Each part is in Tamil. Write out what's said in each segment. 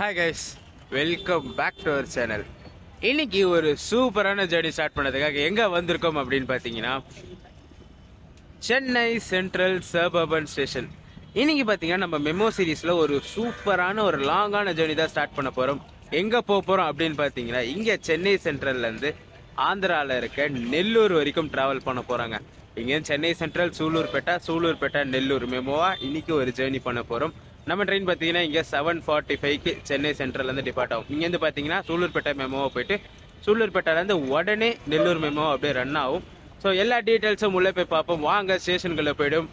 Hi guys, welcome back to our channel. இன்னைக்கு ஒரு சூப்பரான ஜேர்னி ஸ்டார்ட் பண்ணதுக்காக எங்கே வந்திருக்கோம் அப்படின்னு பார்த்தீங்கன்னா சென்னை சென்ட்ரல் சபர்பன் ஸ்டேஷன். இன்னைக்கு பார்த்தீங்கன்னா நம்ம மெமோ சீரீஸில் ஒரு சூப்பரான ஒரு லாங்கான ஜேர்னி தான் ஸ்டார்ட் பண்ண போகிறோம். எங்கே போக போகிறோம் அப்படின்னு பார்த்தீங்கன்னா இங்கே சென்னை சென்ட்ரல்லேருந்து ஆந்திராவில் இருக்க நெல்லூர் வரைக்கும் ட்ராவல் பண்ண போகிறாங்க. இங்கே சென்னை சென்ட்ரல் சூலூர்பேட்டை நெல்லூர் மெமோவாக இன்னைக்கு ஒரு ஜேர்னி பண்ண போகிறோம். நம்ம ட்ரெயின் பார்த்தீங்கன்னா இங்கே 7:45க்கு சென்னை சென்ட்ரல்லேருந்து டிபார்ட் ஆகும். இங்கேருந்து பார்த்தீங்கன்னா சூலூர்பேட்டை மெமோவை போயிட்டு சூலூர்பேட்டையிலேருந்து உடனே நெல்லூர் மெமோ அப்படியே ரன் ஆகும். ஸோ எல்லா டீட்டெயில்ஸும் உள்ளே போய் பார்ப்போம். வாங்க ஸ்டேஷனுக்குள்ளே போய்டும்.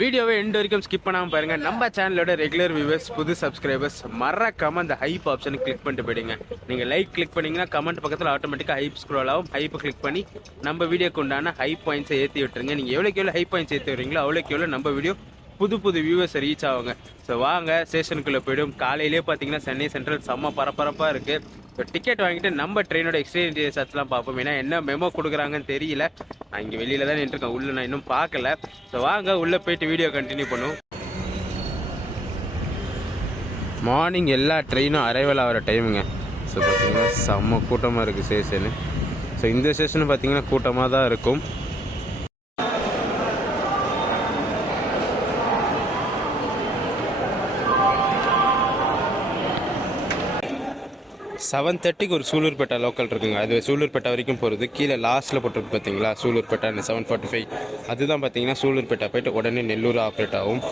வீடியோவை எண்டு வரைக்கும் ஸ்கிப் பண்ணாமல் பாருங்கள். நம்ம சேனலோட ரெகுலர் வியூவர்ஸ், புது சப்ஸ்கிரைபர்ஸ் மறக்காம அந்த ஹைப் ஆப்ஷனை கிளிக் பண்ணிட்டு போயிடுங்க. நீங்கள் லைக் கிளிக் பண்ணிங்கன்னா கமெண்ட் பக்கத்தில் ஆட்டோமேட்டிக்காக ஹைப் ஸ்க்ரோல் ஆகும். ஹைப்பை கிளிக் பண்ணி நம்ம வீடியோக்கு உண்டான ஹைப் பாயிண்ட்ஸை ஏற்றி விட்டுருங்க. நீங்கள் எவ்வளோக்கு எவ்வளோ ஹைப் பாயிண்ட்ஸ் ஏற்றி விடுறீங்களோ அவ்வளோக்கு எவ்வளோ நம்ம வீடியோ புது வியூவர்ஸ் ரீச் ஆகுங்க. ஸோ வாங்க ஸ்டேஷனுக்குள்ளே போய்டும். காலையிலே பார்த்தீங்கன்னா சென்னை சென்ட்ரல் செம்ம பரபரப்பாக இருக்குது. ஸோ டிக்கெட் வாங்கிட்டு நம்ம ட்ரெயினோட எக்ஸ்பீரியன்ஸ் சார்ஜ்லாம் பார்ப்போம். ஏன்னா என்ன மெமோ கொடுக்குறாங்கன்னு தெரியல. நான் இங்கே வெளியில் தான் நின்றுருக்கேன், உள்ளே நான் இன்னும் பார்க்கல. ஸோ வாங்க உள்ளே போயிட்டு வீடியோ கண்டினியூ பண்ணுவோம். மார்னிங் எல்லா ட்ரெயினும் அரைவல் ஆகிற டைமுங்க. ஸோ பார்த்தீங்கன்னா செம்ம கூட்டமாக இருக்குது ஸ்டேஷனு. ஸோ இந்த ஸ்டேஷனு பார்த்தீங்கன்னா கூட்டமாக தான் இருக்கும். 7:30க்கு ஒரு சூலூர்பேட்டை லோக்கல் இருக்குங்க. அது சூலூர்பேட்டை வரைக்கும் போகிறது. கீழே லாஸ்ட்டில் போட்டுருக்கு பார்த்தீங்களா சூலூர்பேட்டை 7:45. அதுதான் பார்த்தீங்கன்னா சூலூர்பேட்டை போய்ட்டு உடனே நெல்லூர் ஆப்ரேட் ஆகும்.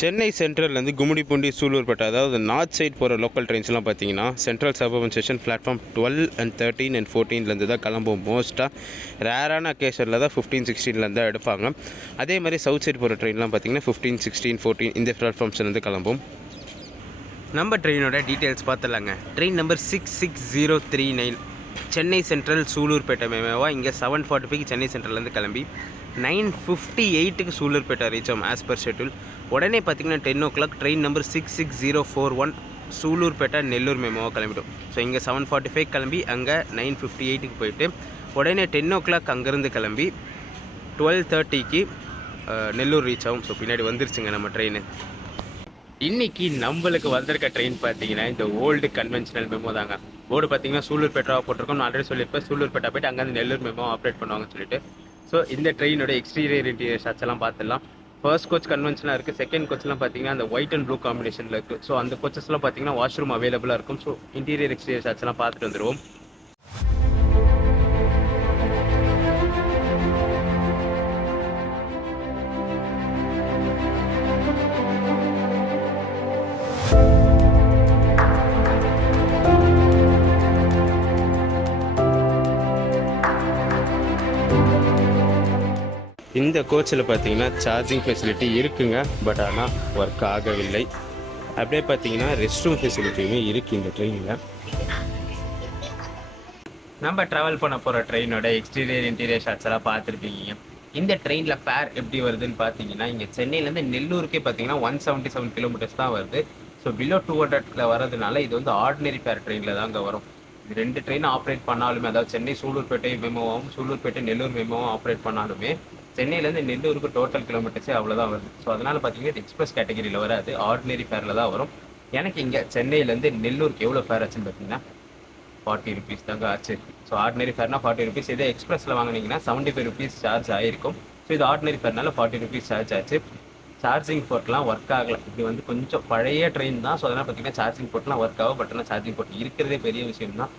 சென்னை சென்ட்ரல்லேருந்து கும்மிடிப்பூண்டி சூலூர்பேட்டை, அதாவது நார்த் சைட் போகிற லோக்கல் ட்ரெயின்ஸ்லாம் பார்த்தீங்கன்னா central suburban station platform 12 and 13 and 14லேருந்து தான் கிளம்பும். மோஸ்ட்டாக ரேரான அக்கேஷனில் தான் 15, 16லேருந்து தான் எடுப்பாங்க. அதே மாதிரி சவுத் சைட் போகிற ட்ரெயின்லாம் பார்த்தீங்கன்னா 15, 16, 14 இந்த பிளாட்ஃபார்ம்ஸ்லேருந்து கிளம்பும். நம்ம ட்ரெயினோட டீட்டெயில்ஸ் பார்த்துலாங்க. Train number 66039 Chennai central Sullurpeta மெமோவா. இங்கே 7:45க்கு சென்னை சென்ட்ரல்லேருந்து கிளம்பி 9:58க்கு சூலூர்பேட்டை ரீச் ஆகும் ஆஸ் பர் ஷெட்யூல். உடனே பார்த்தீங்கன்னா 10 o'clock train number 66041 Sullurpeta Nellore மெமோவா கிளம்பிடும். ஸோ இங்கே 7:45 கிளம்பி அங்கே 9:58க்கு போயிட்டு உடனே 10 o'clock அங்கேருந்து கிளம்பி 12:30க்கு நெல்லூர் ரீச் ஆகும். ஸோ பின்னாடி வந்துருச்சுங்க நம்ம ட்ரெயின். இன்னைக்கு நம்மளுக்கு வந்திருக்க ட்ரெயின் பார்த்தீங்கன்னா இந்த ஓல்டு கன்வென்ஷனல் மெமோ தாங்க. போர்டு பார்த்தீங்கன்னா சூலூர்பேட்டாவை போட்டிருக்கோம். நான் ஆல்ரெடி சொல்லியிருப்பேன் சூலூர்பேட்டா போய்ட்டு அங்கேருந்து நெல்லூர் மெமோ ஆப்ரேட் பண்ணுவாங்கன்னு சொல்லிட்டு. ஸோ இந்த ட்ரெயினோட எக்ஸ்டீரியர் இன்டீரியர் ஷாட்ஸ் எல்லாம் பார்த்துடலாம். ஃபர்ஸ்ட் கோச் கன்வென்ஷனாக இருக்குது. செகண்ட் கோச்லாம் பார்த்தீங்கன்னா அந்த ஒயிட் அண்ட் ப்ளூ காம்பினேஷனில் இருக்குது. ஸோ அந்த கோச்சஸ்லாம் பார்த்தீங்கன்னா வாஷ்ரூம் அவைலபிளாக இருக்கும். ஸோ இன்டீரியர் எக்ஸ்டீரியர் ஷாட்ஸ் எல்லாம் பார்த்துட்டு வந்துடுவோம். இந்த கோச்சில் பார்த்தீங்கன்னா சார்ஜிங் ஃபெசிலிட்டி இருக்குங்க, பட் ஆனால் ஒர்க் ஆகவில்லை. அப்படியே பார்த்தீங்கன்னா ரெஸ்ட் ரூம் ஃபெசிலிட்டியுமே இருக்குது இந்த ட்ரெயினில். நம்ம ட்ராவல் பண்ண போகிற ட்ரெயினோட எக்ஸ்டீரியர் இன்டீரியர் ஷாட்ஸ் எல்லாம் பார்த்துருப்பீங்க. இந்த ட்ரெயினில் ஃபேர் எப்படி வருதுன்னு பார்த்தீங்கன்னா இங்கே சென்னையிலேருந்து நெல்லூருக்கே பார்த்தீங்கன்னா 177 கிலோமீட்டர்ஸ் தான் வருது. ஸோ பிலோ 200ல் வரதுனால இது வந்து ஆர்டினரி ஃபேர் ட்ரெயினில் தான் அங்கே வரும். இது 2 ட்ரெயின் ஆப்ரேட் பண்ணாலுமே, அதாவது சென்னை சூலூர்பேட்டை மெமோவும் சூலூர்பேட்டை நெல்லூர் மெமோவும் ஆப்ரேட் பண்ணாலுமே சென்னையிலேருந்து நெல்லூருக்கு டோட்டல் கிலோமீட்டர்ஸே அவ்வளோதான் வருது. ஸோ அதனால் பார்த்தீங்கன்னா எக்ஸ்பிரஸ் கேட்டகரியில் வராது, ஆர்டினரி ஃபேரில் தான் வரும். எனக்கு இங்கே சென்னையிலேருந்து நெல்லூருக்கு எவ்வளோ ஃபேர் ஆச்சுன்னு பார்த்தீங்கன்னா 40 rupees தாங்க ஆச்சு. ஸோ ஆர்டினரி ஃபேர்னா 40 rupees. இதே எக்ஸ்பிரஸில் வாங்கினீங்கன்னா 75 rupees சார்ஜ் ஆகிருக்கும். ஸோ இது ஆர்டினரி ஃபேர்னால 40 rupees சார்ஜ் ஆச்சு. சார்ஜிங் போர்ட்லாம் ஒர்க் ஆகலை. இது வந்து கொஞ்சம் பழைய ட்ரெயின் தான். ஸோ அதனால் பார்த்தீங்கன்னா சார்ஜிங் போர்ட்லாம் ஒர்க் ஆகும். பட் ஆனால் சார்ஜிங் போர்ட் இருக்கிறதே பெரிய விஷயம் தான்.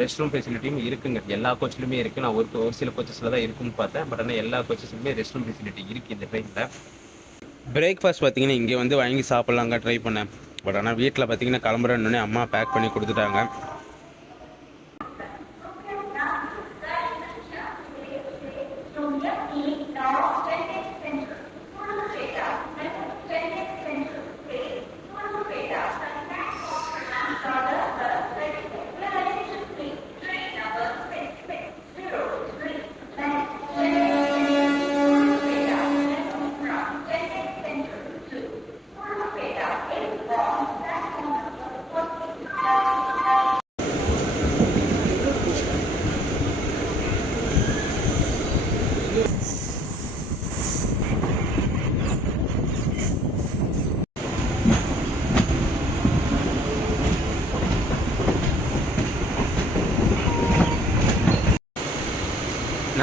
ரெஸ்ட் ரூம் ஃபெசிலிட்டியும் இருக்குங்க. எல்லா கோச்சிலுமே இருக்குது. நான் ஒரு சில கோச்சஸில் தான் இருக்குன்னு பார்த்தேன். பட் ஆனால் எல்லா கோச்சஸுமே ரெஸ்ட் ரூம் ஃபெசிலிட்டி இருக்குது இந்த ட்ரெயினில். பிரேக்ஃபாஸ்ட் பார்த்தீங்கன்னா இங்கே வந்து வாங்கி சாப்பிட்லாங்க ட்ரை பண்ணேன். பட் ஆனால் வீட்டில் பார்த்தீங்கன்னா கிளம்புறேன்னொன்னே அம்மா பேக் பண்ணி கொடுத்துட்டாங்க.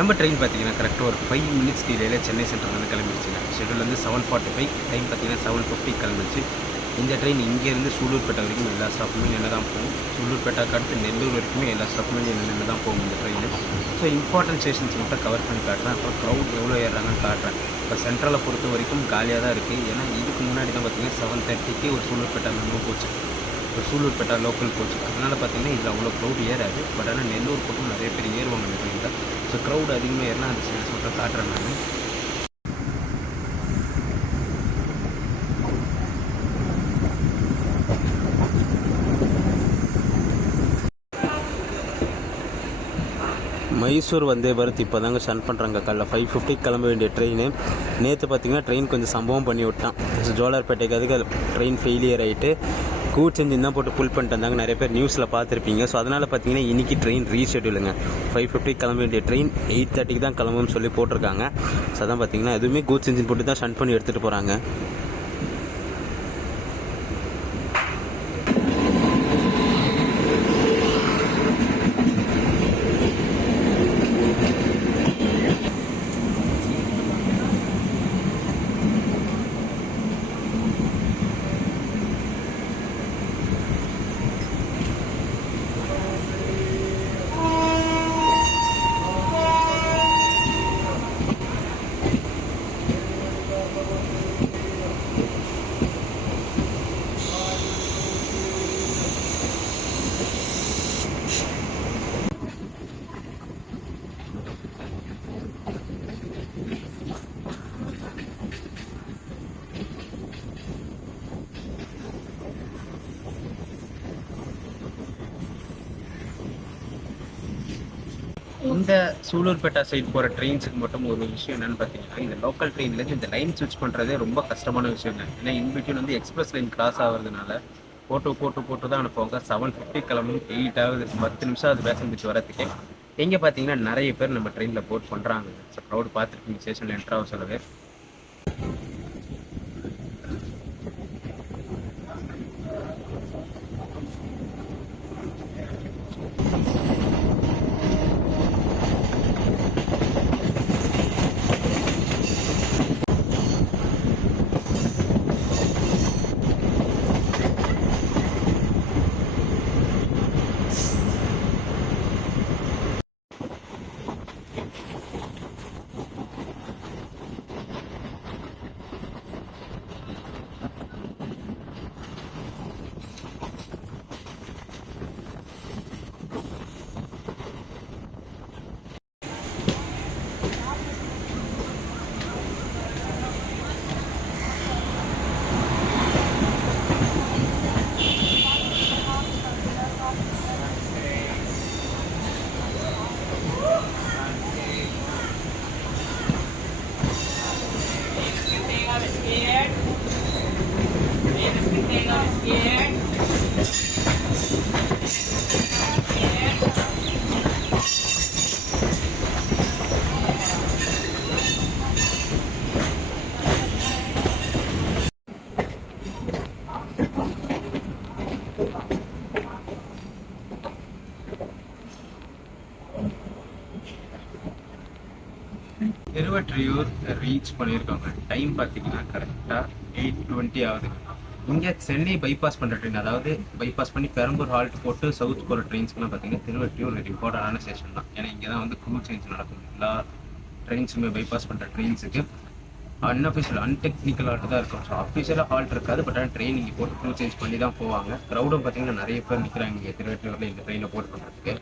நம்ம ட்ரெயின் பார்த்தீங்கன்னா கரெக்டாக ஒரு 5 மினிட்ஸ் டிலேயில் சென்னை சென்ட்ரல் கிளம்பிடுச்சுங்க. ஷெட்யூல் வந்து 7:45, டைம் பார்த்தீங்கன்னா 7:50 கிளம்பிடுச்சு. இந்த ட்ரெயின் இங்கேருந்து சூலூர்பேட்டை வரைக்கும் எல்லா ஸ்டாப்புமே நின்று தான் போகும். சூலூர்பேட்டைக்கு அடுத்து நெல்லூர் வரைக்குமே எல்லா ஸ்டாப்புமே நின்று தான் போகும் இந்த ட்ரெயின். ஸோ இம்பார்ட்டன்ட் ஸ்டேஷன்ஸ் மட்டும் கவர் பண்ணி காட்டுறேன். அப்புறம் க்ரௌட் எவ்வளோ ஏறுறாங்கன்னு காட்டுறேன். இப்போ சென்ட்ரலை பொறுத்த வரைக்கும் காலியாக தான் இருக்குது. ஏன்னா இதுக்கு முன்னாடி தான் பார்த்தீங்கன்னா 7:30க்கு ஒரு சூலூர்பேட்டை மெமோ போச்சு, ஒரு சூலூர்பேட்டை லோக்கல் போச்சு. அதனால் பார்த்தீங்கன்னா இதில் அவ்வளோ க்ரௌட் ஏறாது. பட் ஆனால் நெல்லூர் பக்கம் நிறைய பேர் ஏறுவாங்க இந்த ட்ரெயினில். ஸோ க்ரௌட் அதிகமாக ஏறினா அந்த ஸ்டேஷன்ஸ் மட்டும் காட்டுறேன் நான். மைசூர் வந்தே பாரத் இப்போ தாங்க ஸ்டார்ட் பண்ணுறாங்க. காலைல 5:50 கிளம்ப வேண்டிய ட்ரெயின். நேற்று பார்த்தீங்கன்னா ட்ரெயின் கொஞ்சம் சம்பவம் பண்ணி விட்டான். ஜோலார்பேட்டைக்கு அதுக்கு ட்ரெயின் ஃபெயிலியர் ஆகிட்டு கூட்ஸ் இன்ஜின் தான் போட்டு புல் பண்ணிட்டு வந்தாங்க. நிறைய பேர் நியூஸில் பார்த்துருப்பீங்க. ஸோ அதனால் பார்த்தீங்கன்னா இன்றைக்கி ட்ரெயின் ரீஷெட்யூலுங்க. 5:50 கிளம்ப வேண்டிய ட்ரெயின் 8:30க்கு தான் கிளம்புன்னு சொல்லி போட்டிருக்காங்க. ஸோ அதான் பார்த்தீங்கன்னா எதுவுமே கூட்ஸ் இன்ஜின் போட்டு தான் ஸ்டார்ட் பண்ணி எடுத்துகிட்டு போகிறாங்க. இந்த சூலூர்பேட்டை சைடு போகிற ட்ரெயின்ஸுக்கு மட்டும் ஒரு விஷயம் என்னென்னு பார்த்தீங்கன்னா, இந்த லோக்கல் ட்ரெயின்லேருந்து இந்த லைன் ஸ்விட்ச் பண்ணுறதே ரொம்ப கஷ்டமான விஷயங்க. ஏன்னா இன்பிட்வீன் வந்து எக்ஸ்பிரஸ் லைன் கிராஸ் ஆகிறதுனால போட்டு தான் அனுப்புவாங்க. 7:50 கிளம்பும் 8 ஆகுது, 10 நிமிஷம் அது பேசஞ்சிச்சு வரத்துக்கே. எங்கே பார்த்தீங்கன்னா நிறைய பேர் நம்ம ட்ரெயினில் போட் பண்ணுறாங்க. ஸோ க்ரௌட் பார்த்துருக்கீங்க ஸ்டேஷனில் என்ட்ராக சொல்லவே. திருவொற்றியூர் ரீச் பண்ணியிருக்காங்க. டைம் பார்த்தீங்கன்னா கரெக்டாக 8:20 ஆகுது. இங்கே சென்னை பைபாஸ் பண்ணுற ட்ரெயின், அதாவது பைபாஸ் பண்ணி பெரம்பூர் ஹால்ட் போட்டு சவுத் போகிற ட்ரெயின்ஸ்க்குலாம் பார்த்தீங்கன்னா திருவொற்றியூர் ஒரு இம்பார்ட்டண்டான ஸ்டேஷன் தான். ஏன்னா இங்கே தான் வந்து க்ரூ சேஞ்ச் நடக்கும். எல்லா ட்ரெயின்ஸுமே பைபாஸ் பண்ணுற ட்ரெயின்ஸுக்கு அன்அஃபிஷியல் அன்டெக்னிக்கல் ஹால்ட் தான் இருக்கும். ஸோ அஃபிஷியலாக ஹால்ட் இருக்காது. பட் ஆனால் ட்ரெயின் இங்கே போட்டு க்ரூ சேஞ்ச் பண்ணி தான் போவாங்க. க்ரௌடும் பார்த்தீங்கன்னா நிறைய பேர் நிற்கிறாங்க இங்கே திருவொற்றியூரில் இந்த ட்ரெயினை போட்டு பண்ணுறதுக்கு.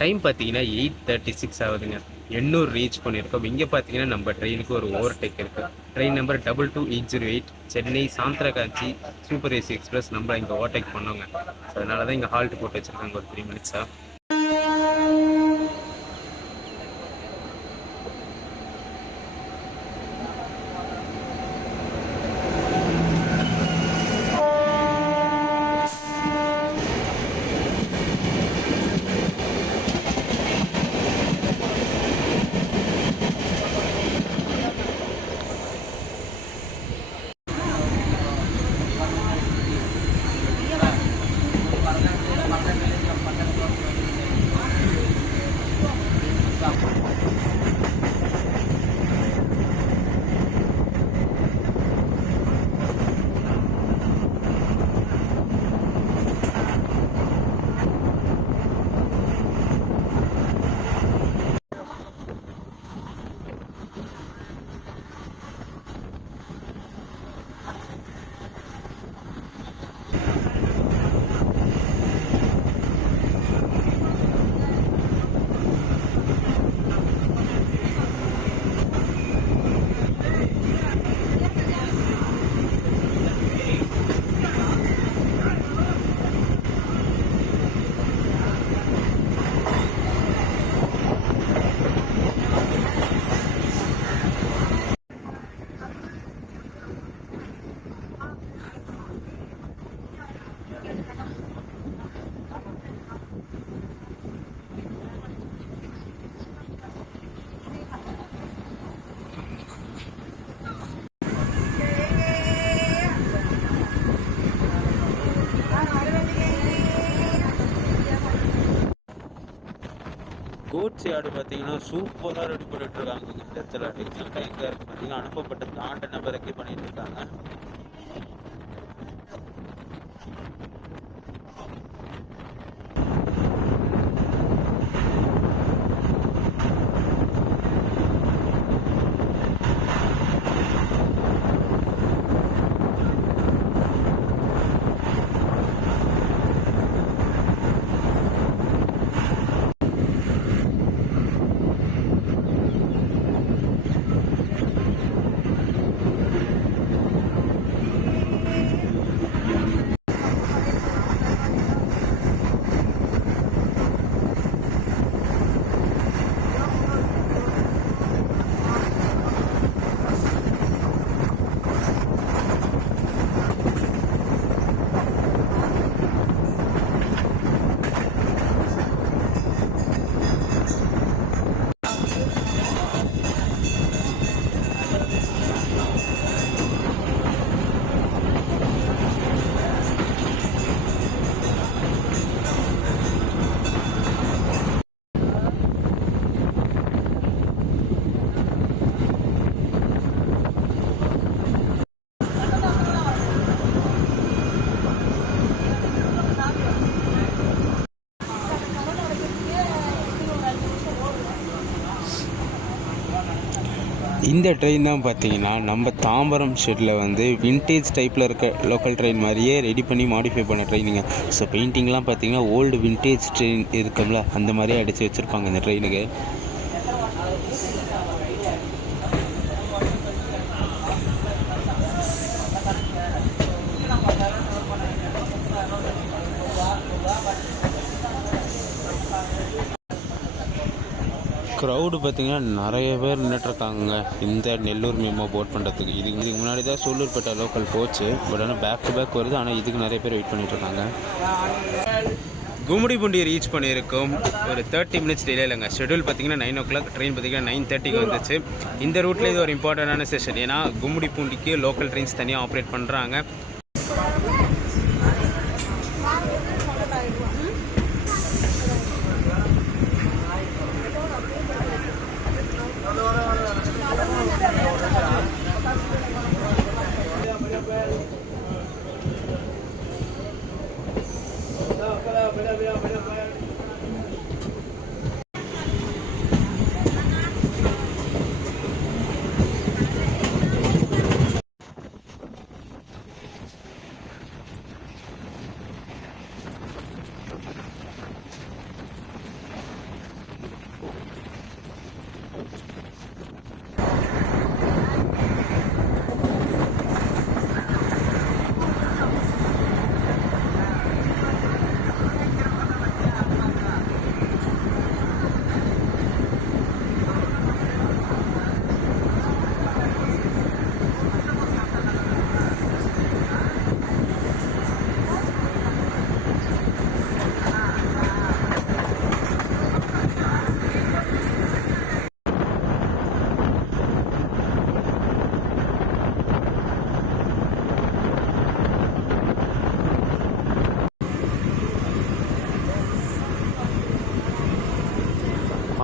டைம் பார்த்தீங்கன்னா 8:36 ஆகுதுங்க. எண்ணூர் ரீச் பண்ணியிருக்கோம். இங்கே பார்த்தீங்கன்னா நம்ம ட்ரெயினுக்கு ஒரு ஓவர்டேக் இருக்குது. Train number 22808 Chennai Santragachi super AC express நம்ம இங்கே ஓவர்டேக் பண்ணோங்க. ஸோ அதனால தான் இங்கே ஹால்ட் போட்டு வச்சுருக்காங்க ஒரு 3 மினிட்ஸாக. கோட்ஸ் யார்டு பார்த்தீங்கன்னா சூப்பராக ரெடி பண்ணிட்டு இருக்காங்க. இந்த இடத்துல எங்கே இருக்கு பார்த்தீங்கன்னா அனுப்பப்பட்ட தாண்ட நபருக்கு பண்ணிட்டு இருக்காங்க. இந்த ட்ரெயின் தான் பார்த்தீங்கன்னா நம்ம தாம்பரம் ஷெட்டில் வந்து வின்டேஜ் டைப்பில் இருக்க லோக்கல் ட்ரெயின் மாதிரியே ரெடி பண்ணி மாடிஃபை பண்ண ட்ரெயினுங்க. ஸோ பெயிண்டிங்லாம் பார்த்தீங்கன்னா ஓல்டு வின்டேஜ் ட்ரெயின் இருக்கும்ல அந்த மாதிரியே அடித்து வச்சுருப்பாங்க இந்த ட்ரெயினுக்கு. க்ரௌடு பார்த்திங்கன்னா நிறைய பேர் நின்றுட்டுருக்காங்க இந்த நெல்லூர் மெமோ போட் பண்ணுறதுக்கு. இதுக்கு முன்னாடி தான் சூலூர்பேட்டை லோக்கல் போச்சு. பட் ஆனால் பேக் டு பேக் வருது. ஆனால் இதுக்கு நிறைய பேர் வெயிட் பண்ணிகிட்ருக்காங்க. கும்மிடிப்பூண்டி ரீச் பண்ணியிருக்கோம். ஒரு 30 மினிட்ஸ் டிலே இல்லைங்க. ஷெட்யூல் பார்த்தீங்கன்னா 9 o'clock, ட்ரெயின் பார்த்தீங்கன்னா 9:30க்கு வந்துச்சு. இந்த ரூட்டில் இது ஒரு இம்பார்ட்டண்டான ஸ்டேஷன். ஏன்னா கும்மிடிப்பூண்டிக்கு லோக்கல் ட்ரெயின்ஸ் தனியாக ஆப்ரேட் பண்ணுறாங்க.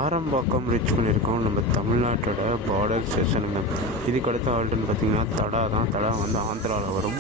ஆரம்பாக்கம் ரீச் பண்ணியிருக்கோம். நம்ம தமிழ்நாட்டோட பார்டர் ஸ்டேஷனுங்க. இதுக்கு அடுத்த ஆல்ட்டுன்னு பார்த்தீங்கன்னா தடா தான். தடா வந்து ஆந்திராவில் வரும்.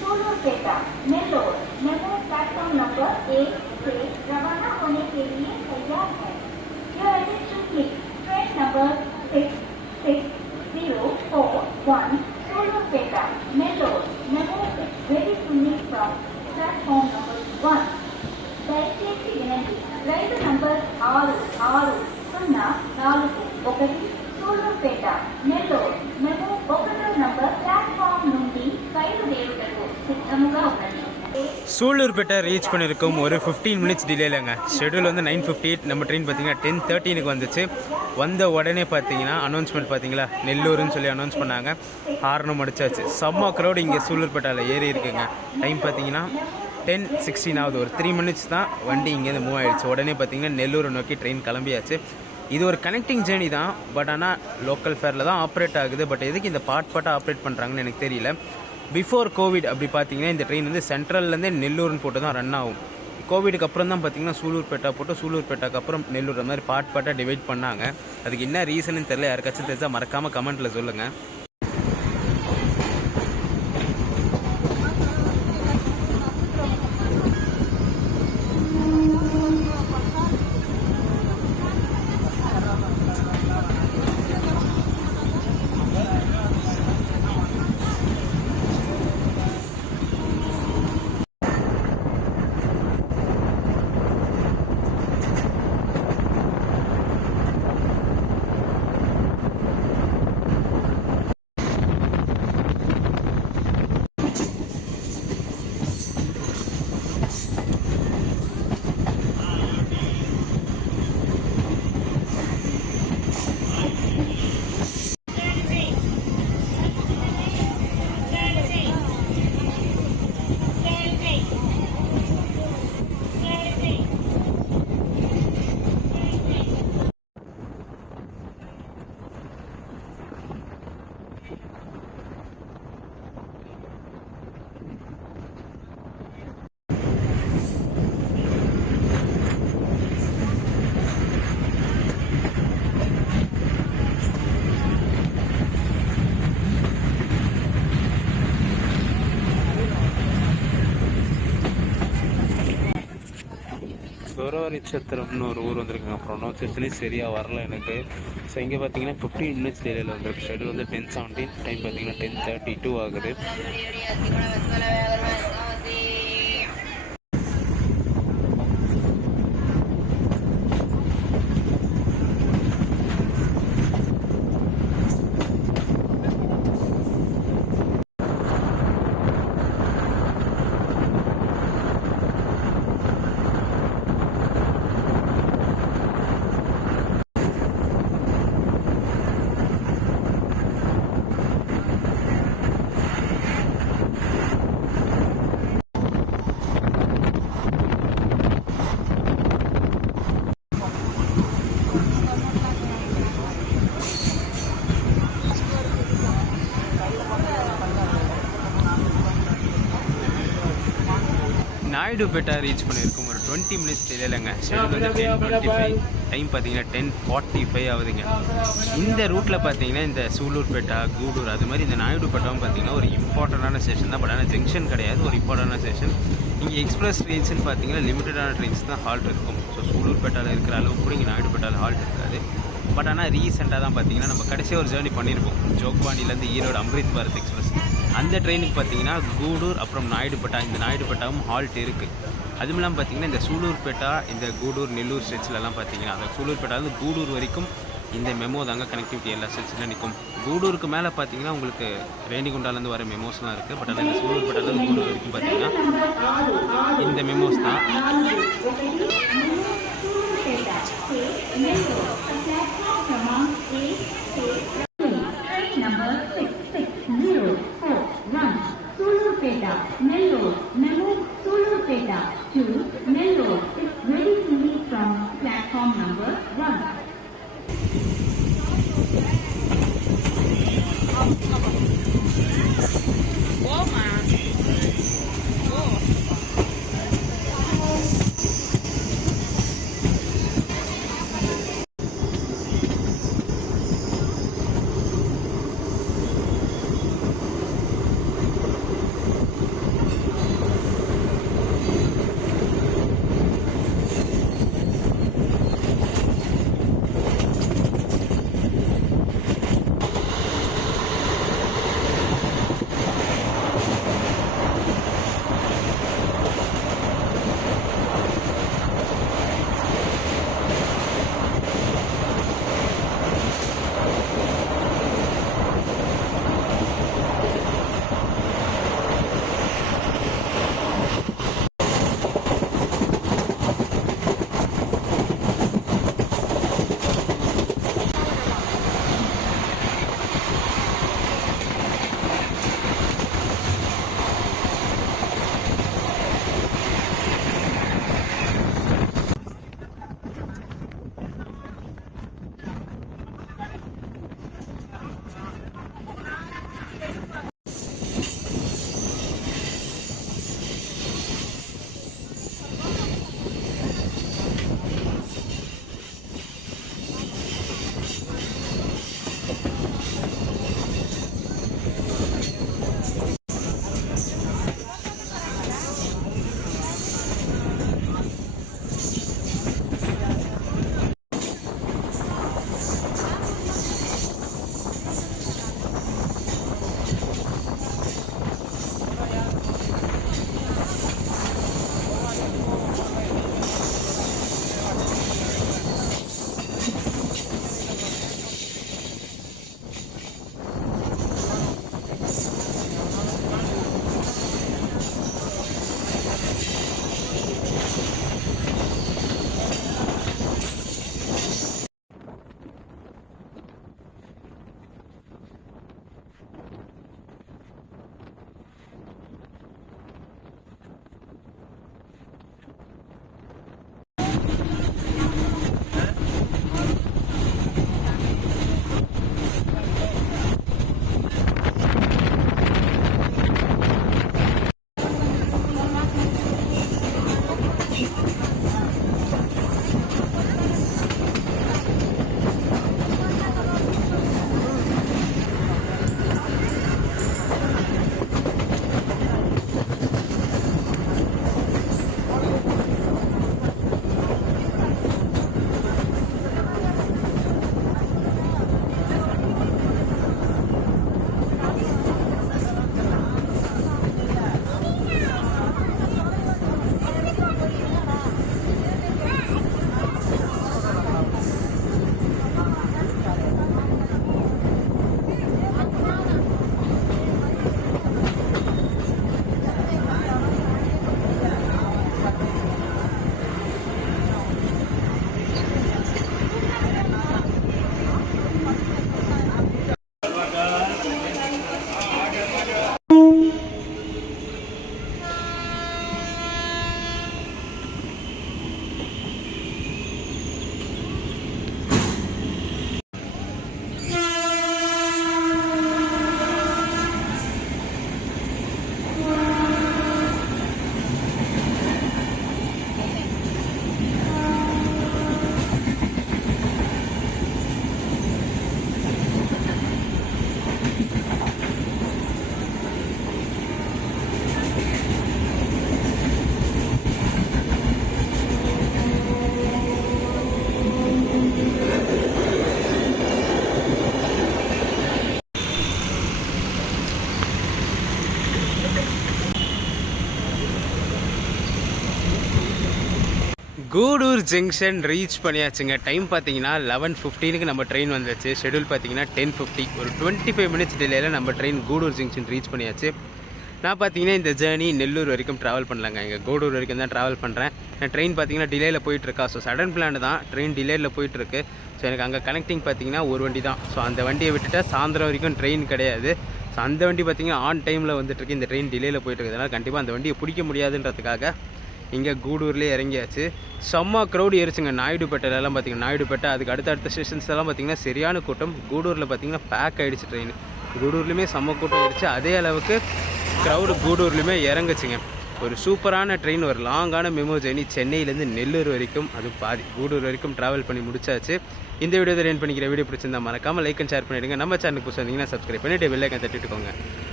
सोलूरपेटा नेल्लोर मेमो प्लेटफॉर्म नंबर 1 से रवाना होने के लिए तैयार है। Your attention please. Train number 6604 Sullurpeta Nellore memo is ready to leave from platform number 1. దయచేసి వినండి, రైలు నంబర్ 6604 సూళ్ళూరుపేట నెల్లూరు మెమో 1వ నంబర్ ప్లాట్ఫామ్ నుండి బయలుదేరుటకు సిద్ధముగా ఉన్నది. சூலூர்பேட்டை ரீச் பண்ணியிருக்கோம். ஒரு 15 மினிட்ஸ் டிலேலங்க. ஷெடியூல் வந்து 9:58. நம்ம ட்ரெயின் பார்த்தீங்கன்னா 10:13க்கு வந்துச்சு. வந்த உடனே பார்த்தீங்கன்னா அனௌன்ஸ்மெண்ட் பார்த்தீங்களா, நெல்லூருன்னு சொல்லி அனௌன்ஸ் பண்ணாங்க. ஹார்னும் அடிச்சாச்சு. செம்ம க்ரௌட் இங்கே சூலூர்பேட்டையில் ஏறி இருக்குங்க. டைம் பார்த்தீங்கன்னா 10:16 ஆகுது. ஒரு 3 மினிட்ஸ் தான் வண்டி இங்கேருந்து மூவ் ஆகிடுச்சு. உடனே பார்த்தீங்கன்னா நெல்லூரை நோக்கி ட்ரெயின் கிளம்பியாச்சு. இது ஒரு கனெக்டிங் ஜேர்னி தான், பட் ஆனால் லோக்கல் ஃபேரில் தான் ஆப்ரேட் ஆகுது. பட் எதுக்கு இந்த பார்ட்டாக ஆப்ரேட் பண்ணுறாங்கன்னு எனக்கு தெரியல. பிஃபோர் கோவிட் அப்படி பார்த்தீங்கன்னா இந்த ட்ரெயின் வந்து சென்ட்ரல்லேருந்தே நெல்லூர்னு போட்டு தான் ரன் ஆகும். கோவிடுக்கு அப்புறம் தான் பார்த்தீங்கன்னா சூலூர்பேட்டா போட்டு சூலூர்பேட்டாக்கு அப்புறம் நெல்லூர் அந்த மாதிரி பார்ட்டாக டிவைட் பண்ணாங்க. அதுக்கு என்ன ரீசன்னு தெரியல. யாருக்காச்சும் தெரிஞ்சால் மறக்காமல் கமெண்ட்டில் சொல்லுங்கள். சுரவரி சத்திரம்னு ஒரு ஊர் வந்திருக்குங்க. ப்ரொனவுன்சேஷனே சரியாக வரல எனக்கு. ஸோ இங்கே பார்த்தீங்கன்னா 15 மினிட்ஸ் டெய்லியில் வந்திருக்கு. ஷெடியூல் வந்து 10:17, டைம் பார்த்தீங்கன்னா 10:32 ஆகுது. நாயுடுபேட்டா ரீச் பண்ணியிருக்கோம் ஒரு 20 மினிட்ஸ் தெரியலைங்க. ஷெடியூல் வந்து 10:25, டைம் பார்த்தீங்கன்னா 10:45 ஆகுதுங்க. இந்த ரூட்டில் பார்த்தீங்கன்னா இந்த சூலூர்பேட்டா, கூடூர் அது மாதிரி இந்த நாயுடுபேட்டாவும் பார்த்தீங்கன்னா ஒரு இம்பார்ட்டண்டான ஸ்டேஷன் தான். பட் ஆனால் ஜங்ஷன் கிடையாது, ஒரு இம்பார்ட்டண்டான ஸ்டேஷன். இங்கே எக்ஸ்பிரஸ் ட்ரெயின்ஸ்னு பார்த்தீங்கன்னா லிமிட்டடான ட்ரெயின்ஸ் தான் ஹால்ட் இருக்கும். ஸோ சூலூர்பேட்டாவில் இருக்கிற அளவுக்கு கூட இங்கே நாயுடுபேட்டாவில் ஹால்ட் இருக்காது. பட் ஆனால் ரீசெண்டாக தான் பார்த்தீங்கன்னா நம்ம கடைசியாக ஒரு ஜேர்னி பண்ணியிருக்கோம், ஜோக்பானிலேருந்து ஈரோடு அம்ரித் பாரத் எக்ஸ்பிரஸ். அந்த ட்ரெயினுக்கு பார்த்தீங்கன்னா கூடூர் அப்புறம் நாயுடுபேட்டா, இந்த நாயுடுபேட்டாவும் ஹால்ட் இருக்குது. அதுவும் இல்லாமல் பார்த்தீங்கன்னா இந்த சூலூர்பேட்டா, இந்த கூடூர், நெல்லூர் ஸ்ட்ரெச்சிலலாம் பார்த்தீங்கன்னா அந்த சூலூர்பேட்டாவில் கூடூர் வரைக்கும் இந்த மெமோ தாங்க கனெக்டிவிட்டி எல்லா ஸ்ட்ரெச்சில் நிற்கும். கூடூருக்கு மேலே பார்த்தீங்கன்னா உங்களுக்கு ரேணிகுண்டாலேருந்து வர மெமோஸ்லாம் இருக்குது. பட் ஆனால் இந்த சூலூர்பேட்டாலேருந்து கூடூர் வரைக்கும் பார்த்தீங்கன்னா இந்த மெமோஸ் தான். Sulurpeta, Nellore, Memo Sulurpeta to Nellore is ready to leave from platform number 1. Gudur junction reach பண்ணியாச்சுங்க. டைம் பார்த்தீங்கன்னா 11:15க்கு நம்ம ட்ரெயின் வந்துச்சு. ஷெடியூல் பார்த்தீங்கன்னா 10:50. ஒரு 25 மினிட்ஸ் டிலேயில் நம்ம ட்ரெயின் கூடூர் ஜங்ஷன் ரீச் பண்ணியாச்சு. நான் பார்த்தீங்கன்னா இந்த ஜேர்னி நெல்லூர் வரைக்கும் ட்ராவல் பண்ணலாங்க. இங்கே கூடூர் வரைக்கும் தான் ட்ராவல் பண்ணுறேன். நான் ட்ரெயின் பார்த்தீங்கன்னா டிலேயில் போயிட்டுருக்கா. ஸோ சடன் பிளான் தான், ட்ரெயின் டிலேயில் போயிட்டுருக்கு. ஸோ எனக்கு அங்கே கனெக்டிங் பார்த்தீங்கன்னா ஒரு வண்டி தான். ஸோ அந்த வண்டியை விட்டுட்டா சாயந்தரம் வரைக்கும் ட்ரெயின் கிடையாது. ஸோ அந்த வண்டி பார்த்தீங்கன்னா ஆன் டைமில் வந்துட்டுருக்கு. இந்த ட்ரெயின் டிலேயில் போயிட்டுருக்குதுனால கண்டிப்பாக அந்த வண்டியை பிடிக்க முடியாதுன்றதுக்காக இங்கே கூடூர்லேயே இறங்கியாச்சு. செம்ம க்ரௌடு ஏறிச்சுங்க. நாயுடுபேட்டையிலலாம் பார்த்தீங்கன்னா நாயுடுபேட்டை அதுக்கு அடுத்த ஸ்டேஷன்ஸ் எல்லாம் பார்த்தீங்கன்னா சரியான கூட்டம். கூடூரில் பார்த்தீங்கன்னா பேக் ஆகிடுச்சு ட்ரெயின். கூடூர்லேயுமே செம்ம கூட்டம் ஆகிடுச்சு. அதே அளவுக்கு க்ரௌடு கூடூர்லேயுமே இறங்குச்சுங்க. ஒரு சூப்பரான ட்ரெயின், ஒரு லாங்கான மெமோ ஜெர்னி சென்னையிலேருந்து நெல்லூர் வரைக்கும், அது பாதி கூடூர் வரைக்கும் ட்ராவல் பண்ணி முடிச்சாச்சு. இந்த வீடியோ தான் ரெயின் பண்ணிக்கிற வீடியோ பிடிச்சிருந்தா மறக்காமல் லைக் அண்ட் ஷேர் பண்ணிவிடுங்க. நம்ம சேனலுக்கு புதுசாக இருந்தீங்கன்னா சப்ஸ்கிரைப் பண்ணிவிட்டு பெல் ஐக்கான் தட்டிட்டுக்கோங்க.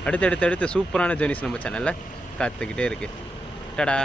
அடுத்தடுத்து சூப்பரான ஜெர்னிஸ் நம்ம சேனலில் காத்துக்கிட்டே இருக்குது. டடா.